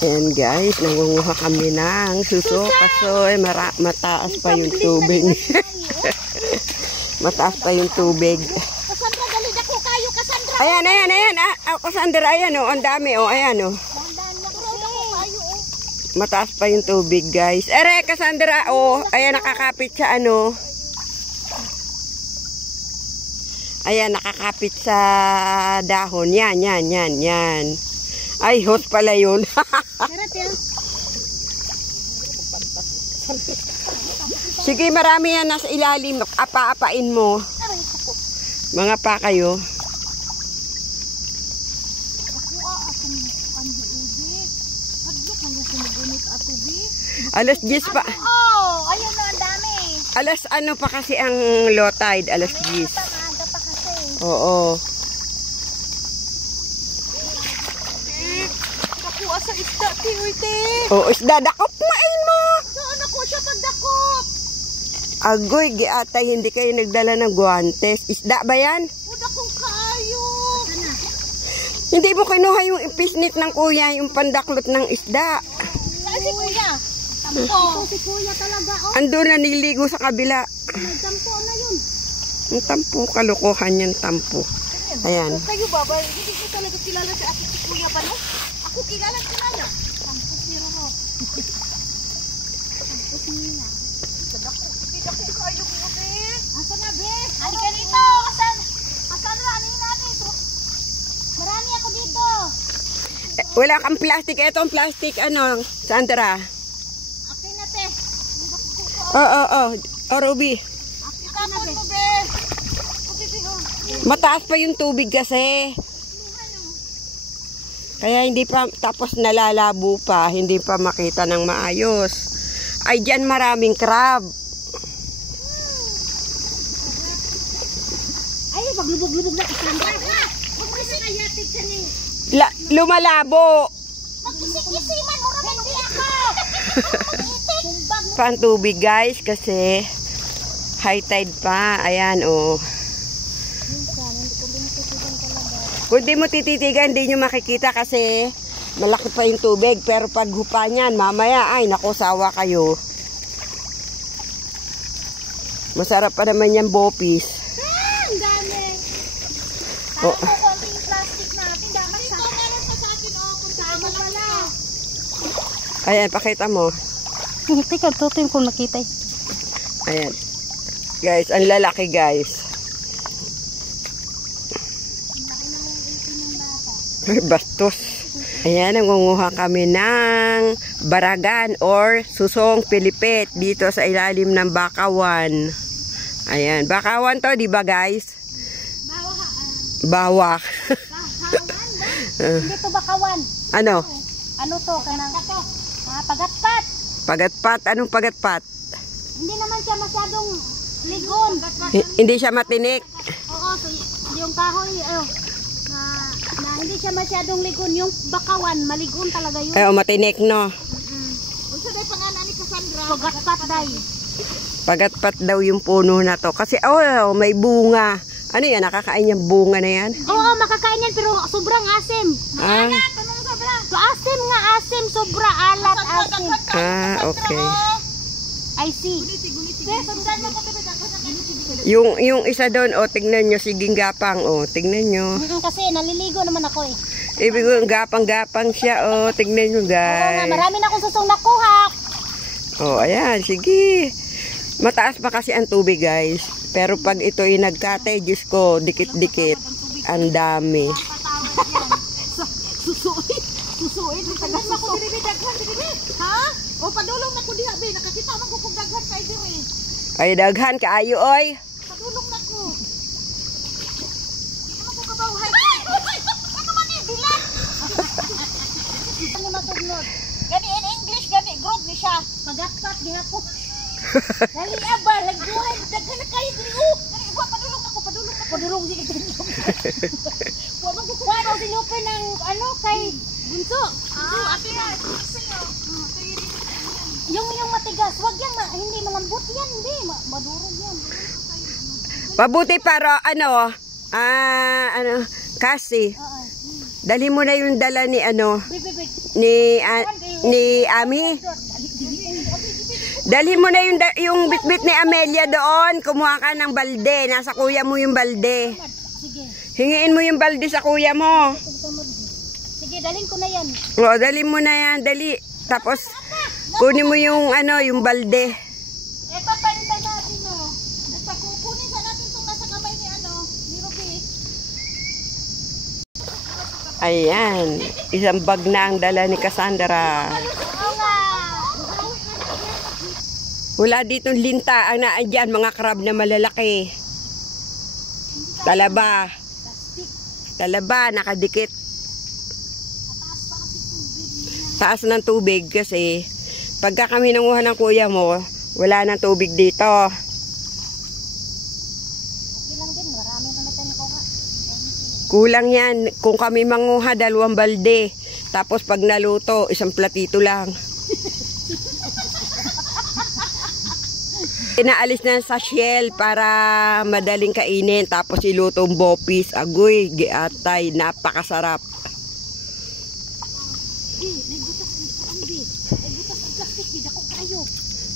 Ayan guys, nangunguha kami ng suso. Kasoy, mataas pa yung tubig. Mataas pa yung tubig. Cassandra, dali na ko kayo, Cassandra. Ayan. Cassandra, ayan o. Ang dami o. Ayan o. Mataas pa yung tubig guys. Ere, Cassandra o. Ayan, nakakapit sa ano. Ayan, nakakapit sa dahon. Yan. Ay, hot pala yun. Sige, marami yan nasa ilalim. Apa-apain mo. Mga pa kayo. Alas 10 pa. Oh, ayun na, ang dami. Alas ano pa kasi ang low tide? Alas 10. Maaga pa kasi. Oo. Nakuha sa isda, tiwite. Oo, isda. Dakop main mo. Saan ako siya pagdakop? Agoy, giatay, hindi kayo nagdala ng guantes. Isda ba yan? Uda kong kaayo. Hindi mo kinuha yung pisnit ng kuya, yung pandaklot ng isda. Saan si kuya? Tampo. Ito si kuya talaga, oh. Ando na niligo sa kabila. May tampo na yun. Yung tampo, kalukuhan yung tampo. Ayan. Kayo ba? Hindi ko talaga kilala si ate si kuya ba, no? Ako kilala. Tampo si Roro. Tampo si Nina. Hindi ko kayo buti. Asa na, be? Halika dito. Asan na? Ano natin? Marami ako dito. Wala kang plastic. Ito ang plastic. Ano? Sandra? Okay na, te. Oo. Ruby. Itapon mo, be. Mataas pa yung tubig kasi. Kaya hindi pa, tapos nalalabo pa. Hindi pa makita ng maayos. Ay, dyan maraming crab. Ay, paglubog-lubog na Cassandra. Magkising ayatig ka ni. Lumalabo. Magkising-kising man. Muraman di ako. Pa ang tubig guys kasi high tide pa. Ayan oh. Kung di mo tititigan, hindi nyo makikita kasi malaki pa yung tubig. Pero pag hupa niyan, mamaya, ay naku, sawa kayo. Masarap pa naman yan, bopis. Ang dami. Oh. Parang po konti yung plastic natin. Dapat sa meron pa sa akin, oh. Kung saan mo wala. Ayan, pakita mo. Teka, tutin kung nakita eh. Ayan. Guys, ang lalaki guys. Ay, bastos. Ayan, nangunguha kami ng baragan or susong pilipit dito sa ilalim ng bakawan. Ayan, bakawan to, di ba guys? Bawak. Hindi to bakawan. Ano? Ano to? Kanang pagatpat. Pagatpat? Anong pagatpat? Hindi naman siya masyadong ligon. Hindi siya matinik. Oo, so yung kahoy, na hindi siya masyadong ligon. Yung bakawan, maligon talaga yun. Ay, matinik no. Unsa day pangalan ni Cassandra? Pagatpat day. Pagatpat daw yung puno na to. Kasi, oh, may bunga. Ano yan? Nakakain yung bunga na yan? Oo, makakain yan pero sobrang asim. Ah. Asim nga asim, sobra alat asim. Ah, okay. I see. Yung isa doon, oh, tignan nyo, siging gapang, oh, tignan nyo. Kasi naliligo naman ako eh. Ibig ko, gapang-gapang siya, oh, tignan nyo Oo nga, guys. marami na akong susong nakuha. Oh, ayan, sige. Mataas pa kasi ang tubig guys. Pero pag ito ay nagkatay, Diyos ko, dikit-dikit. Ang dami. Susuin, tagas na ko diri daghan diri. Ha? O padulong na ko diha be, nakakita man ko kung daghan kay diri. Ay, daghan kaayo oy. Padulong na ko. Ano ko kabahay? Ano man ni bilang? Ano matudlod? Gani in English gani group ni siya. Pagatpat gihapon. Dali aba, lagduhan daghan na kayo diri. Dali iwa padulong na ko, padulong na ko. Padulong di ka. Wa man ko kuha si Luper ng ano kay bunso. Ate na. Yung matigas, wag yan, hindi malambot yan, hindi, madurog yan. Pabuti para ano, kasi Dali mo na yung dala ni ano, Wait, wait, wait. ni Ami. Dali mo na yung bitbit ni Amelia doon. Kumuha ka ng balde. Nasa kuya mo yung balde. Sige. Hingiin mo yung balde sa kuya mo. Sige, dalhin ko na yan. O, dali mo na yan. Dali. Tapos, kunin mo yung ano, yung balde. Eto, palitan natin, no. Kukunin sa natin itong nasa kamay ni ano, ni Ruby. Ayan. Isang bag na ang dala ni Cassandra. Oo nga. Wala ditong linta. Ang naandyan, mga crab na malalaki. Talaba. Talaba, nakadikit. Taas ng tubig kasi pagka kami nanguha ng kuya mo, wala nang tubig dito. Ilang din, marami na natin nakuha. Kulang yan. Kung kami manguha, 2 balde. Tapos pag naluto, 1 platito lang. Inaalis na sa shell para madaling kainin. Tapos ilutong bopis, agoy, giatay. Napakasarap. May butas ang plastic, di ako kayo.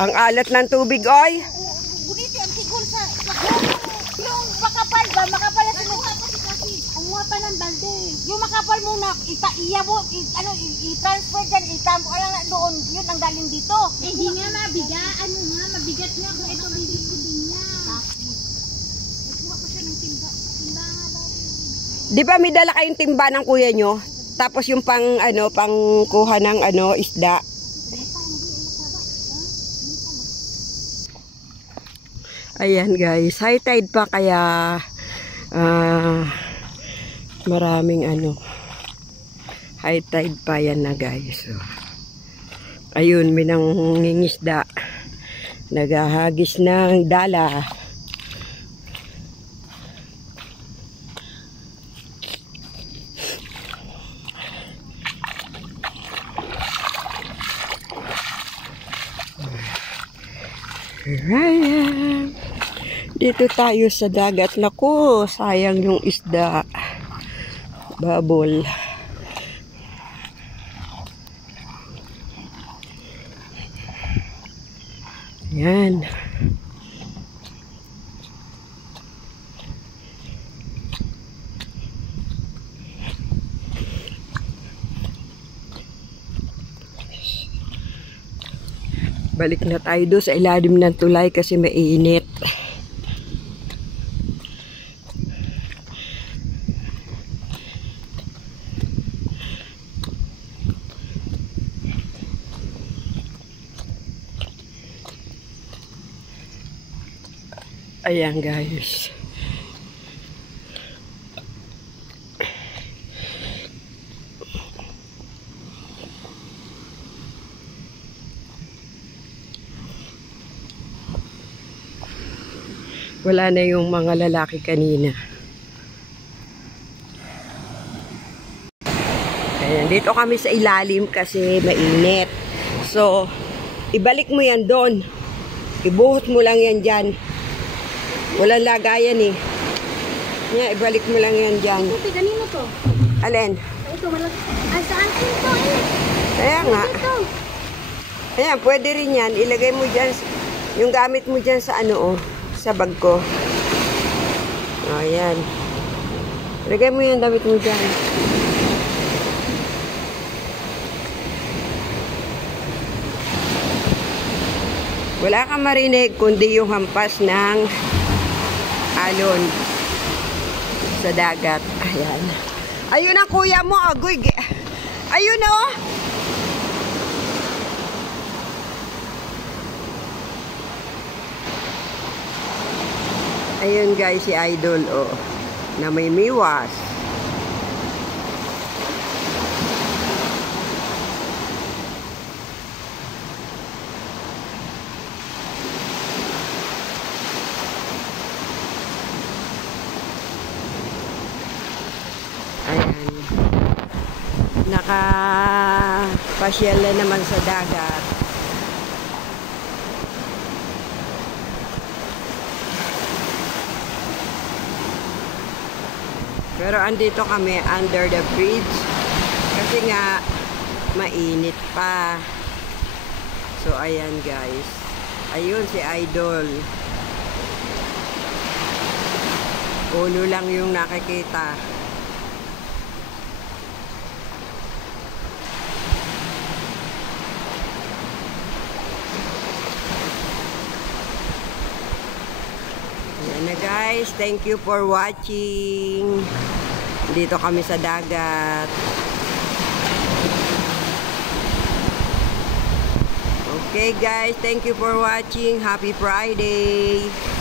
Ang alat ng tubig, oy. Guniti ang tigol sa yung makapal ba? Makapal na sinuha ko si Kasi. Kumuha pa ng balde. Yung makapal muna, i-transfer dyan, itambo ka lang na doon. Yun ang galing dito. Eh, di nga mabigat. Ano nga, mabigat nga kung ito bibitin niya. Kuha ko siya ng timba. Timba nga daw. Di ba may dala kayong timba ng kuya nyo? Tapos yung pang kuha ng isda. Ayan guys, high tide pa kaya maraming high tide pa yan na guys. So, ayun, may nangingisda. Naghahagis ng dala. Ayan. Dito tayo sa dagat. Naku, sayang yung isda. Babol. Ayan. Balik na tayo doon sa ilalim ng tulay kasi mainit. Ayan guys. Wala na yung mga lalaki kanina. Ayan, dito kami sa ilalim kasi mainit. So, ibalik mo yan doon. Ibuhos mo lang yan dyan. Walang lagayan eh. Yan, ibalik mo lang yan dyan. Ito, ganino to? Alin? Ito, malaki. Ay, saan ito? Kaya nga. Ito. Ayan, pwede rin yan. Ilagay mo dyan, yung gamit mo dyan sa sa bag ko. Ayan. Ilagay mo yung damit mo dyan. Wala kang marinig kundi yung hampas ng alon sa dagat. Ayan. Ayun ang kuya mo, agoy. Ayun o. Ayun guys, si Idol, na may miwas. Ayan. Nakapasyal na naman sa dagat. Pero andito kami under the bridge kasi nga mainit pa. So ayan guys. Ayun si Idol. Ulo lang yung nakikita. Ayan na guys. Thank you for watching. Dito kami sa dagat. Okay guys. Thank you for watching. Happy Friday.